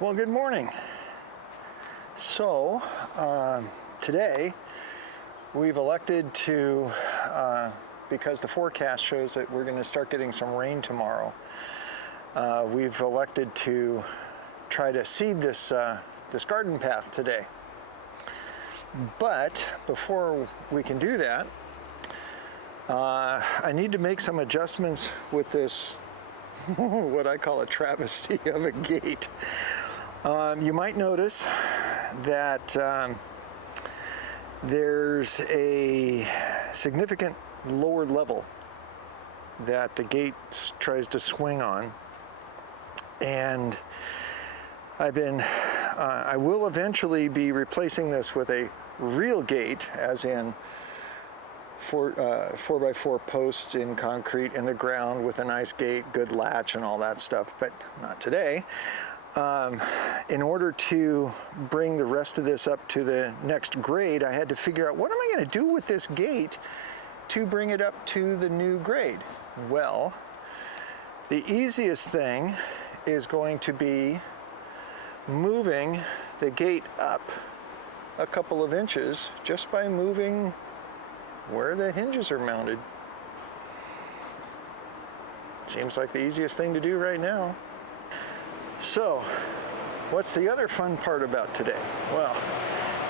Well, good morning. So, today we've elected to, because the forecast shows that we're going to start getting some rain tomorrow, we've elected to try to seed this garden path today. But before we can do that, I need to make some adjustments with this what I call a travesty of a gate. You might notice that there's a significant lower level that the gate tries to swing on, and I will eventually be replacing this with a real gate, as in 4x4 posts in concrete in the ground with a nice gate, good latch and all that stuff, but not today. In order to bring the rest of this up to the next grade, I had to figure out, what am I going to do with this gate to bring it up to the new grade? Well, the easiest thing is going to be moving the gate up a couple of inches just by moving where the hinges are mounted. Seems like the easiest thing to do right now. So, what's the other fun part about today? Well,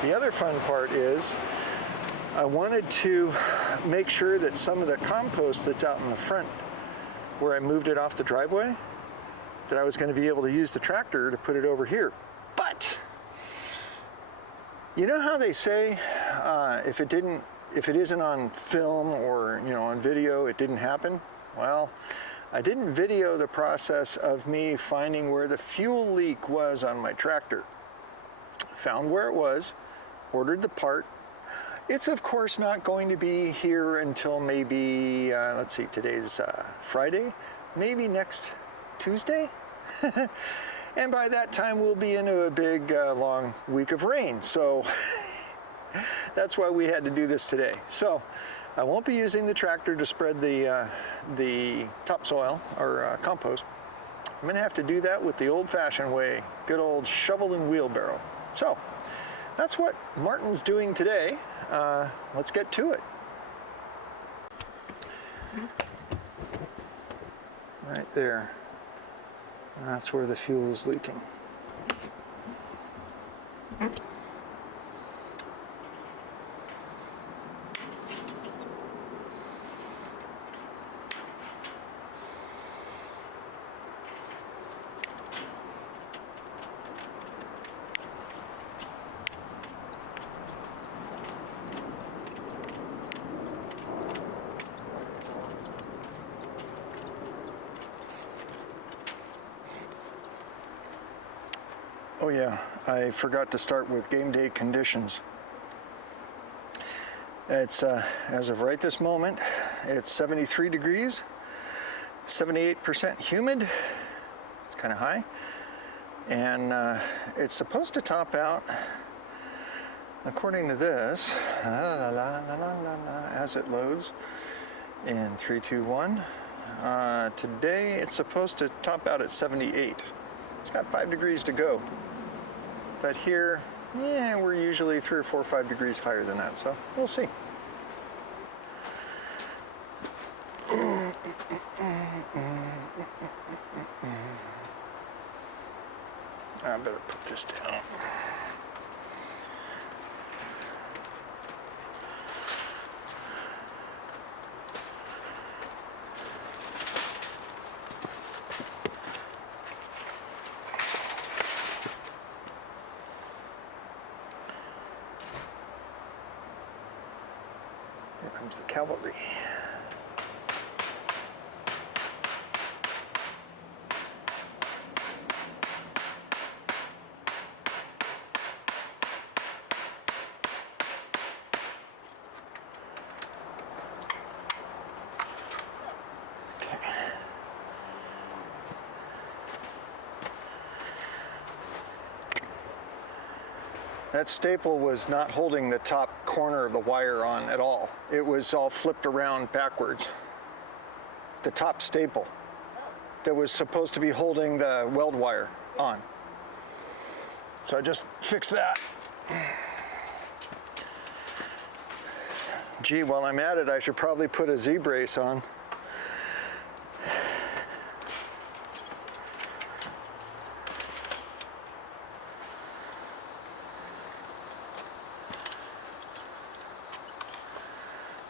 the other fun part is I wanted to make sure that some of the compost that's out in the front, where I moved it off the driveway, that I was going to be able to use the tractor to put it over here. But you know how they say if it isn't on film or on video, it didn't happen? Well, I didn't video the process of me finding where the fuel leak was on my tractor. Found where it was, ordered the part. It's of course not going to be here until maybe, let's see, today's Friday, maybe next Tuesday? And by that time we'll be into a big long week of rain, so that's why we had to do this today. So I won't be using the tractor to spread the topsoil or compost. I'm going to have to do that with the old-fashioned way, good old shovel and wheelbarrow. So that's what Martin's doing today. Let's get to it. Right there. That's where the fuel is leaking. Oh yeah, I forgot to start with game day conditions. It's, as of right this moment, it's 73 degrees, 78% humid, it's kind of high, and it's supposed to top out, according to this, as it loads, in 3, 2, 1. Today it's supposed to top out at 78. It's got 5 degrees to go. But here, yeah, we're usually 3 or 4 or 5 degrees higher than that, so we'll see. I better put this down. Here comes the cavalry. That staple was not holding the top corner of the wire on at all. It was all flipped around backwards. The top staple that was supposed to be holding the weld wire on. So I just fixed that. Gee, while I'm at it, I should probably put a Z-brace on.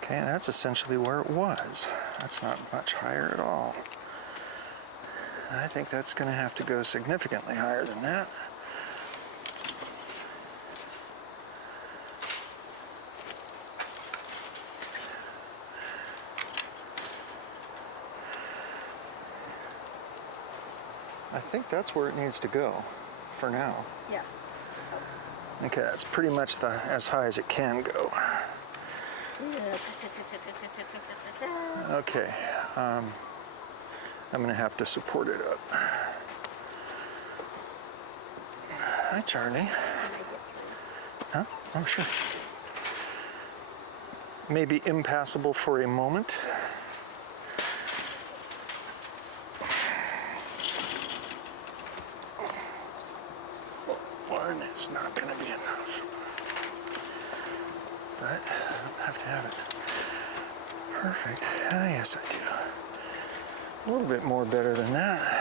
Okay, that's essentially where it was. That's not much higher at all. I think that's going to have to go significantly higher than that. I think that's where it needs to go for now. Yeah. Okay, that's pretty much as high as it can go. Okay, I'm going to have to support it up. Hi, Charlie. Huh? Oh, sure. Maybe impassable for a moment. One is not going to be enough. But I don't have to have it perfect. Ah, yes, I do. A little bit more better than that.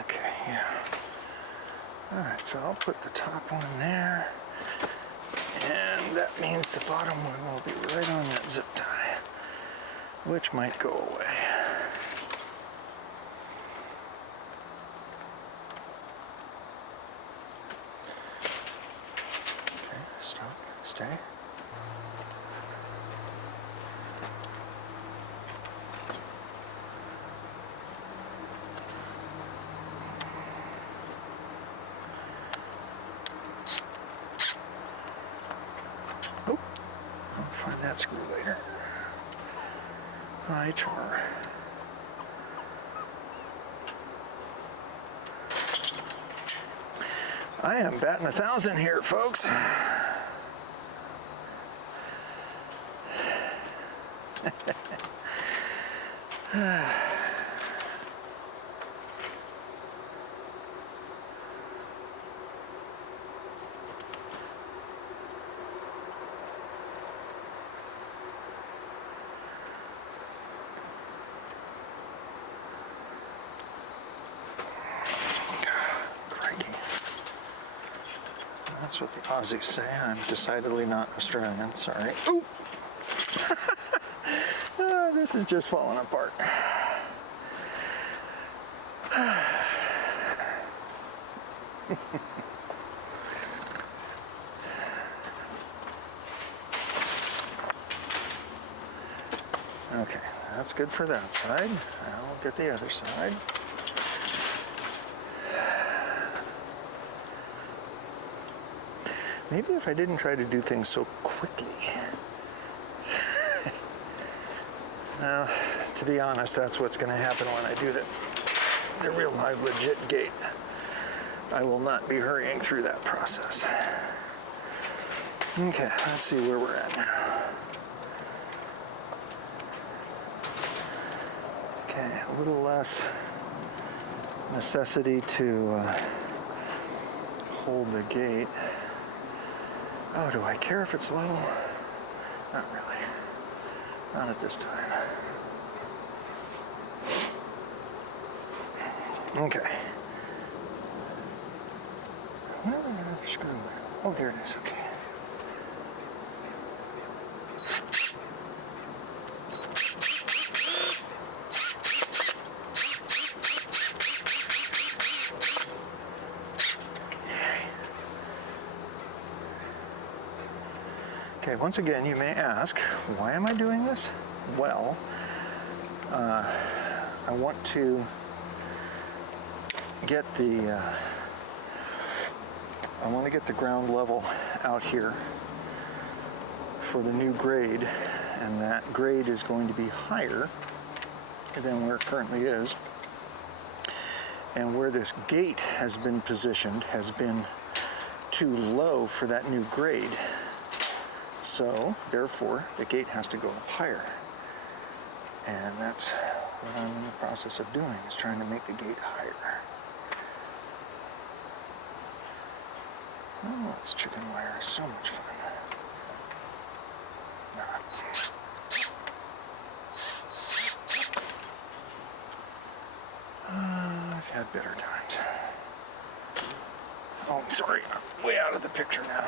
Okay, yeah. All right, so I'll put the top one there, and that means the bottom one will be right on that zip tie, which might go away. Okay, stop, stay. Oh, I'll find that screw later. Hi, Char. I am batting 1,000 here, folks. That's what the Aussies say. I'm decidedly not Australian, sorry. Ooh. This is just falling apart. Okay, that's good for that side. I'll get the other side. Maybe if I didn't try to do things so quickly. Now, to be honest, that's what's going to happen when I do the real live legit gate. I will not be hurrying through that process. Okay, let's see where we're at now. Okay, a little less necessity to hold the gate. Oh, do I care if it's low? Not really. Not at this time. Okay. Screw. Oh, there it is. Okay. Okay, once again, you may ask, why am I doing this? Well, I want to get the ground level out here for the new grade, and that grade is going to be higher than where it currently is. And where this gate has been positioned has been too low for that new grade. So, therefore, the gate has to go up higher. And that's what I'm in the process of doing, is trying to make the gate higher. Oh, this chicken wire is so much fun. I've had better times. Oh, sorry, I'm way out of the picture now.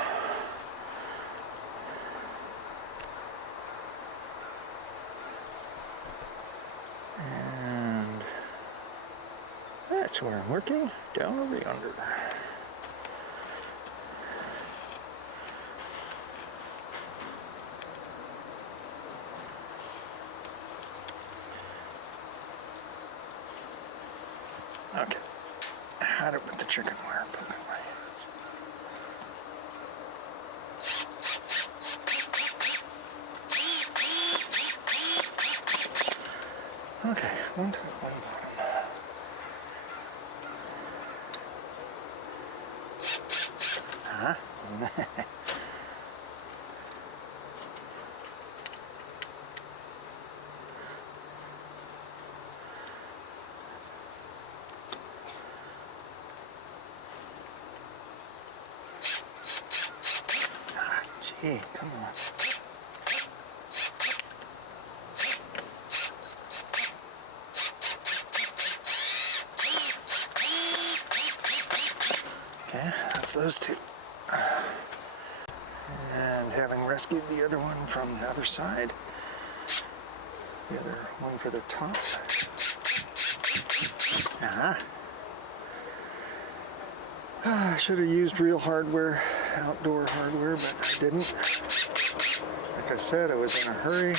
And that's where I'm working, down over yonder. Okay, had it with the chicken wire put in my hands. Okay, one top, one bottom. Huh? Hey, come on. Okay, that's those two. And having rescued the other one from the other side, the other one for the top. I should have used real hardware, outdoor hardware, but I didn't. Like I said, I was in a hurry,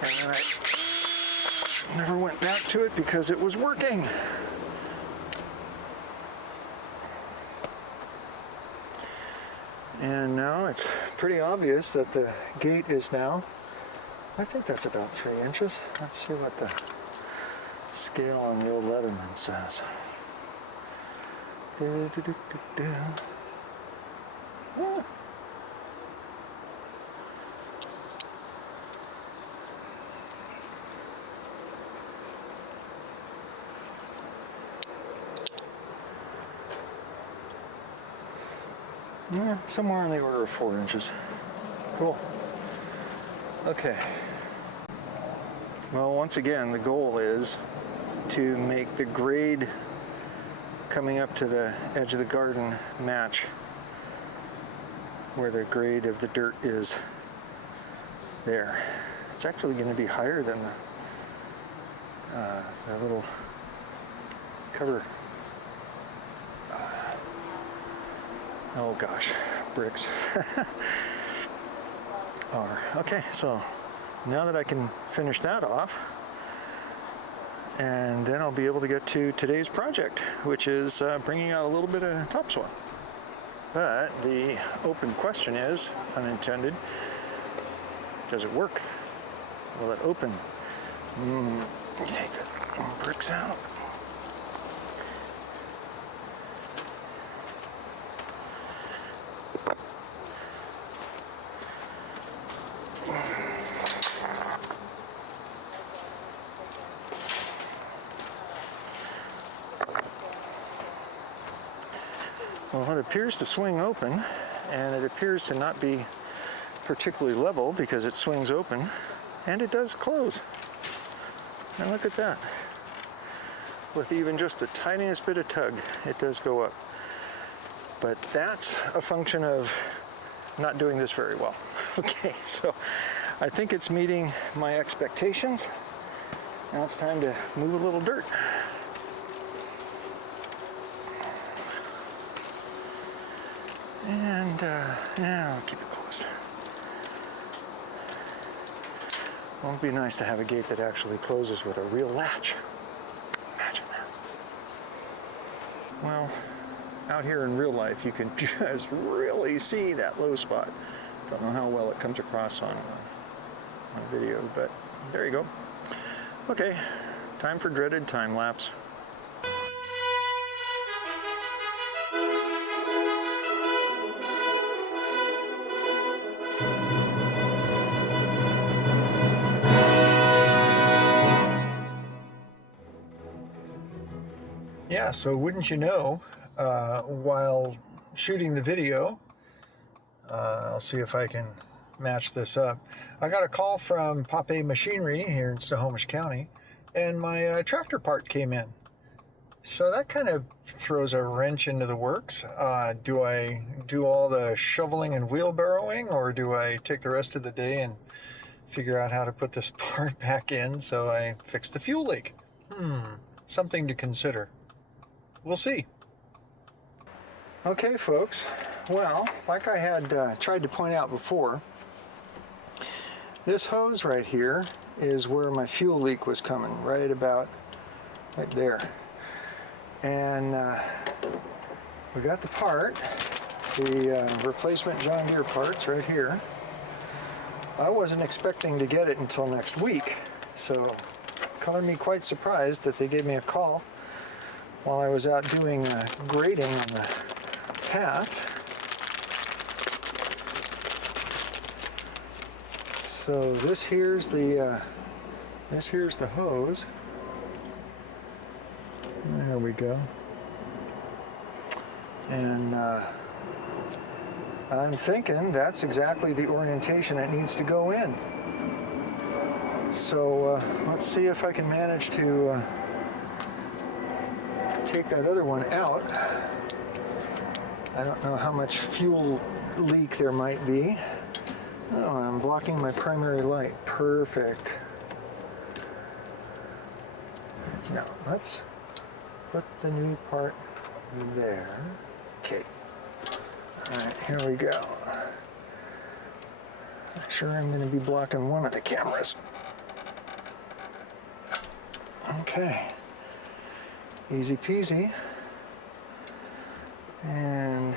and then I never went back to it because it was working. And now it's pretty obvious that the gate is now, I think that's about 3 inches. Let's see what the scale on the old Leatherman says. Ah. Yeah, somewhere on the order of 4 inches. Cool. Okay. Well, once again, the goal is to make the grade coming up to the edge of the garden match where the grade of the dirt is there. It's actually going to be higher than the little cover. Oh gosh, bricks. Okay, so now that I can finish that off, and then I'll be able to get to today's project, which is bringing out a little bit of topsoil. But the open question is, unintended, does it work? Will it open? Let me take the bricks out. Well, it appears to swing open, and it appears to not be particularly level because it swings open, and it does close. Now look at that. With even just the tiniest bit of tug, it does go up. But that's a function of not doing this very well. Okay, so I think it's meeting my expectations. Now it's time to move a little dirt. And yeah, I'll keep it closed. Well, it'd be nice to have a gate that actually closes with a real latch. Imagine that. Well, out here in real life, you can just really see that low spot Don't know how well it comes across on video, but there you go. Okay, time for dreaded time lapse. Yeah, so wouldn't you know, while shooting the video, I'll see if I can match this up. I got a call from Pape Machinery here in Snohomish County, and my tractor part came in. So that kind of throws a wrench into the works. Do I do all the shoveling and wheelbarrowing, or do I take the rest of the day and figure out how to put this part back in so I fix the fuel leak? Something to consider. We'll see. Okay, folks. Well, like I had tried to point out before, this hose right here is where my fuel leak was coming, right there. And we got the part, the replacement John Deere parts right here. I wasn't expecting to get it until next week, so color me quite surprised that they gave me a call while I was out doing grading on the path. So this here's the hose. There we go. And I'm thinking that's exactly the orientation it needs to go in. So let's see if I can manage to take that other one out. I don't know how much fuel leak there might be. Oh, I'm blocking my primary light. Perfect. Now, let's put the new part there. Okay. All right, here we go. Sure, I'm going to be blocking one of the cameras. Okay. Easy peasy. And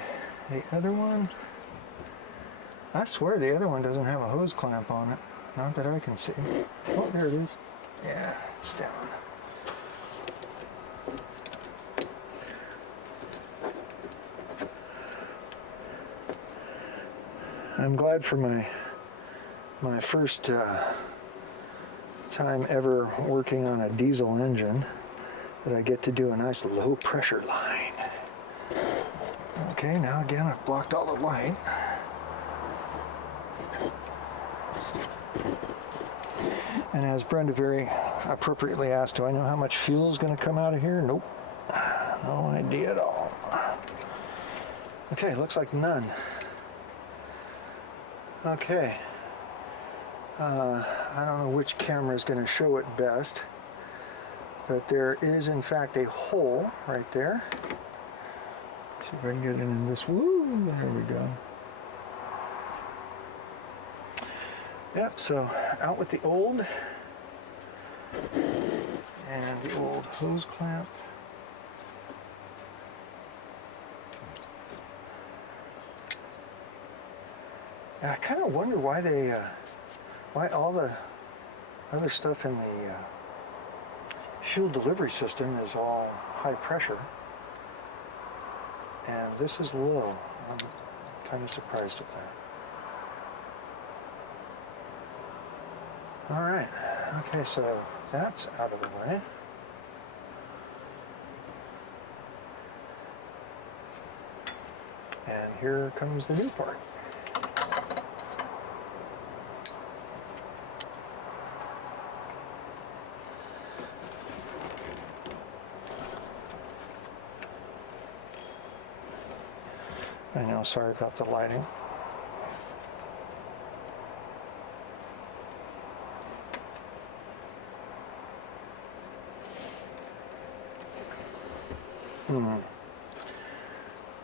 the other one, I swear the other one doesn't have a hose clamp on it. Not that I can see. Oh, there it is. Yeah, it's down. I'm glad for my first time ever working on a diesel engine that I get to do a nice low pressure line. Okay, now again I've blocked all the light. And as Brenda very appropriately asked, do I know how much fuel is going to come out of here? Nope. No idea at all. Okay, looks like none. Okay. I don't know which camera is going to show it best, but there is in fact a hole right there. Let's see if I can get it in this. Woo! There we go. Yep, so out with the old and the old hose clamp. I kind of wonder why why all the other stuff in the fuel delivery system is all high pressure, and this is low. I'm kind of surprised at that. All right. Okay, so that's out of the way. And here comes the new part. I know, sorry about the lighting.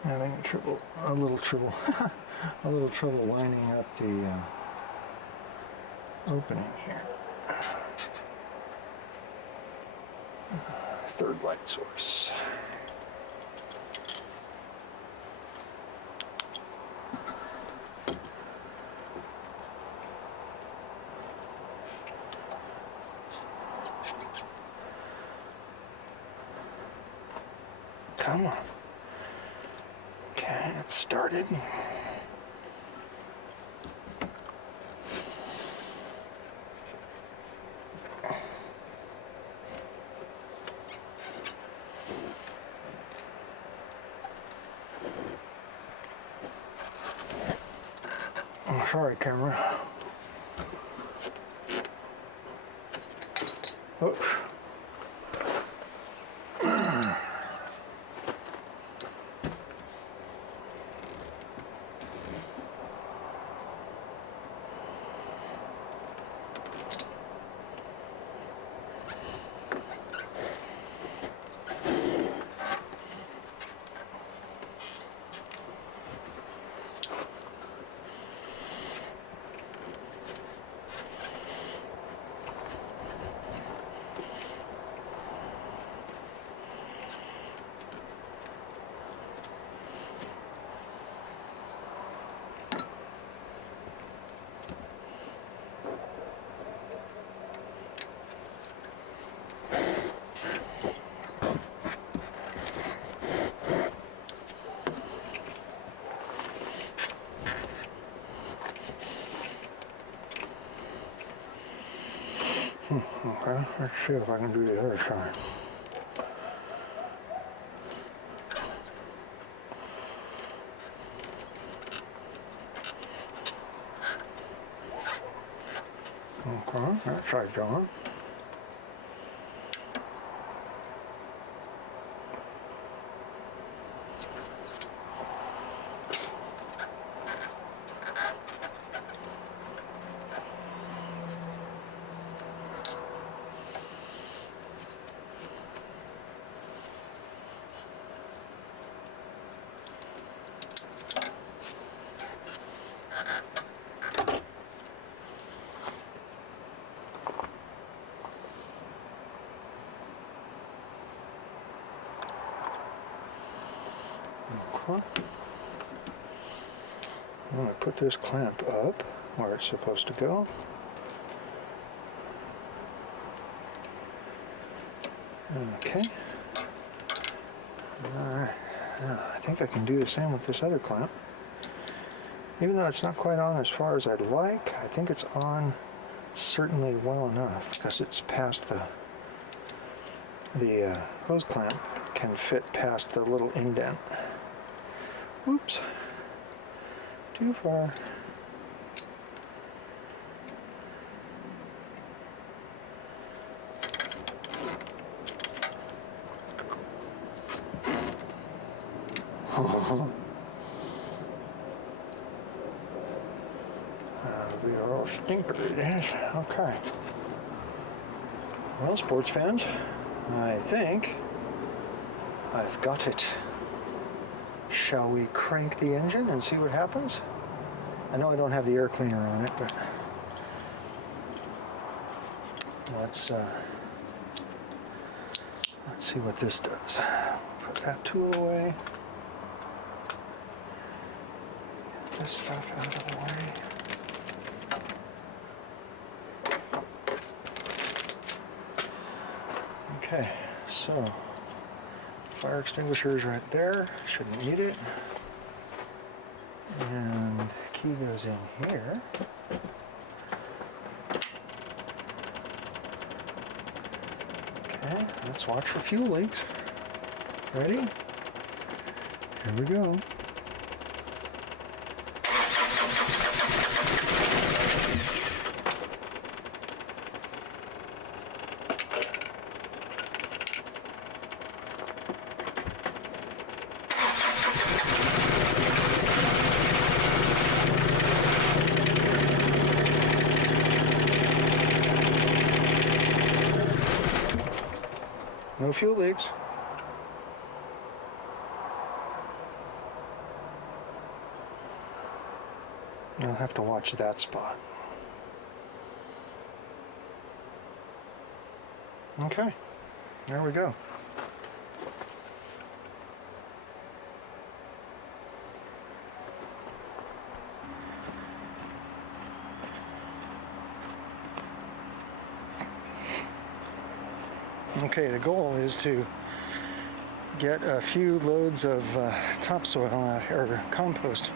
Having a little trouble lining up the opening here. Third light source. come on. Okay, it started. Oh, sorry, camera. Oops. Okay, let's see if I can do the other side. Okay, that side's on. Okay. I'm going to put this clamp up where it's supposed to go. Okay. I think I can do the same with this other clamp. Even though it's not quite on as far as I'd like, I think it's on certainly well enough because it's past the hose clamp can fit past the little indent. Whoops. Too far. We are all stinker it is. Okay. Well, sports fans, I think I've got it. Shall we crank the engine and see what happens? I know I don't have the air cleaner on it, but let's see what this does. Put that tool away. Get this stuff out of the way. Okay, so fire extinguisher is right there. Shouldn't need it. And key goes in here. Okay, let's watch for fuel leaks. Ready? Here we go. No fuel leaks. I'll have to watch that spot. Okay, there we go. Okay, the goal is to get a few loads of topsoil out here, or compost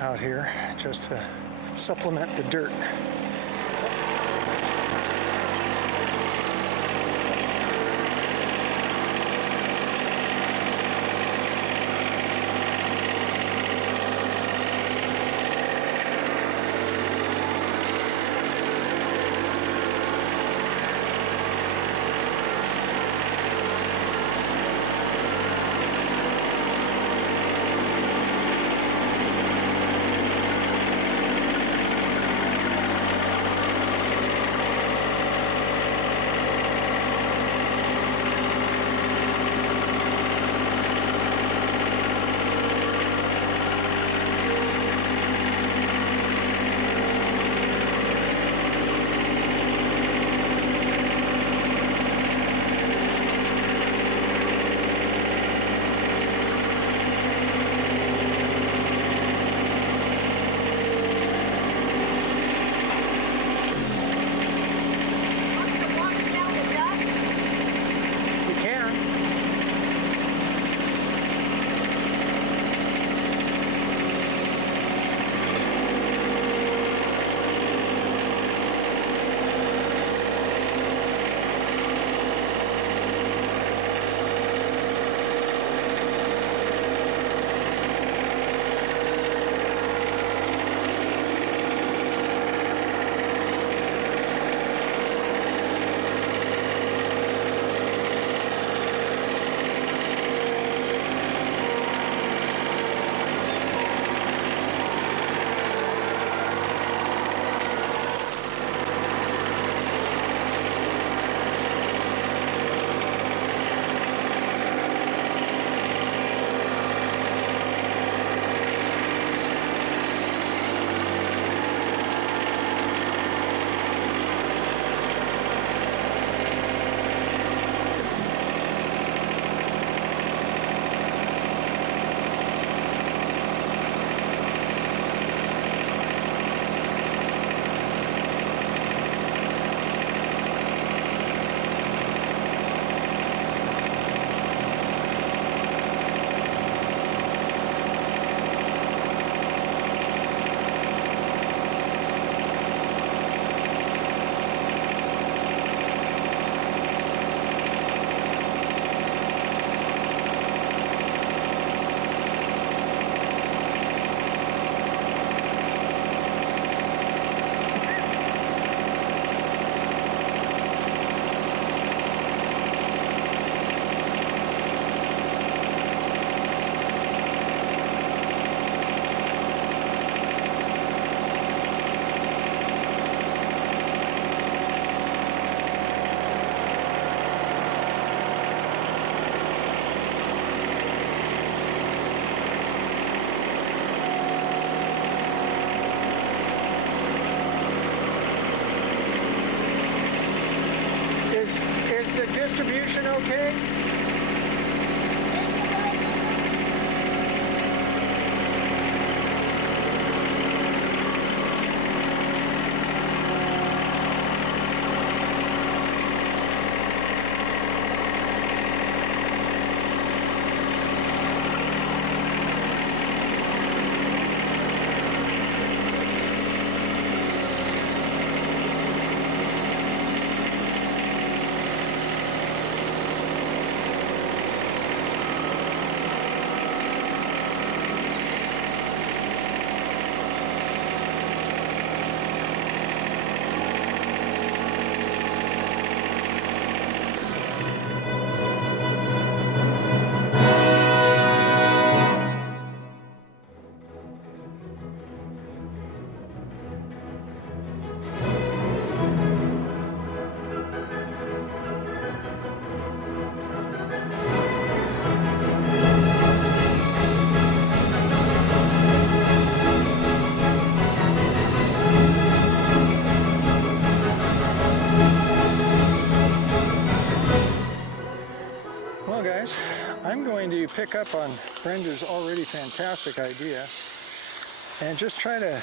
out here, just to supplement the dirt. Is the distribution okay? I'm going to pick up on Brenda's already fantastic idea and just try to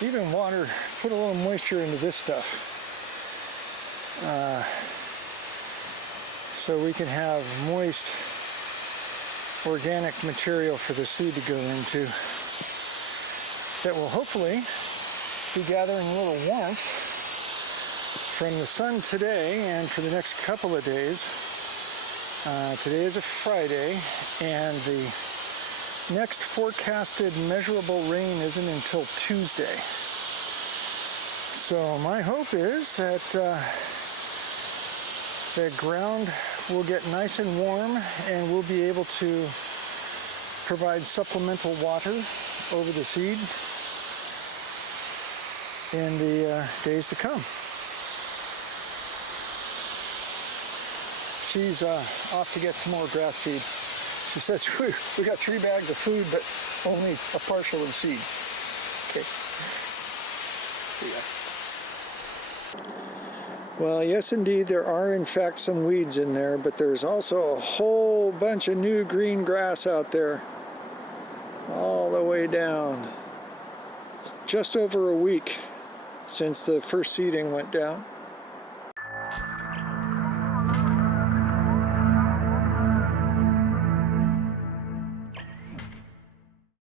even put a little moisture into this stuff. so we can have moist organic material for the seed to go into that will hopefully be gathering a little warmth from the sun today and for the next couple of days. Today is a Friday, and the next forecasted measurable rain isn't until Tuesday. So my hope is that the ground will get nice and warm and we'll be able to provide supplemental water over the seed in the days to come. She's off to get some more grass seed. She says, we got 3 bags of food, but only a partial of seed. Okay. See ya. Well, yes, indeed, there are in fact some weeds in there, but there's also a whole bunch of new green grass out there, all the way down. It's just over a week since the first seeding went down.